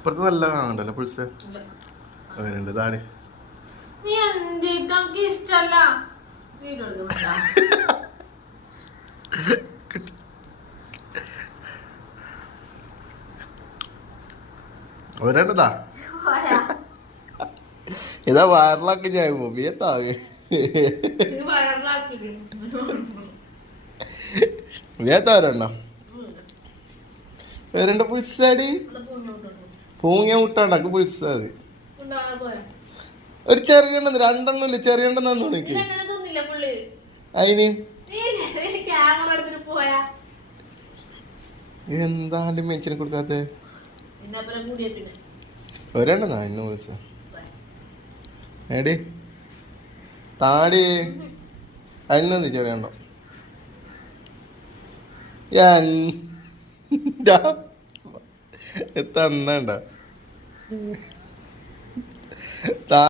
ഇപ്പുറത്ത് നല്ല കാണണ്ടല്ലോ പുൾസ് അവരുണ്ട് താടി അവരണ്ടതാ ഇതാ വയറിലാക്കി ഞാൻ വിയത്താകെ വിയത്താവരണ്ട വേറെ പുളിച്ചാടി പൂങ്ങിയ മുട്ടാണ്ടാക്ക് പുളിച്ചാ മതി ഒരു ചെറിയ രണ്ടെണ്ണം ഇല്ല ചെറിയ എനിക്ക് അതിന് എന്താണ്ട് മേച്ചിനെ കൊടുക്കാത്ത ഒരെണ്ണ ഇന്ന് വിളിച്ച ഏടി താടി അതിന് ചെറിയ എണ്ണം തന്നണ്ട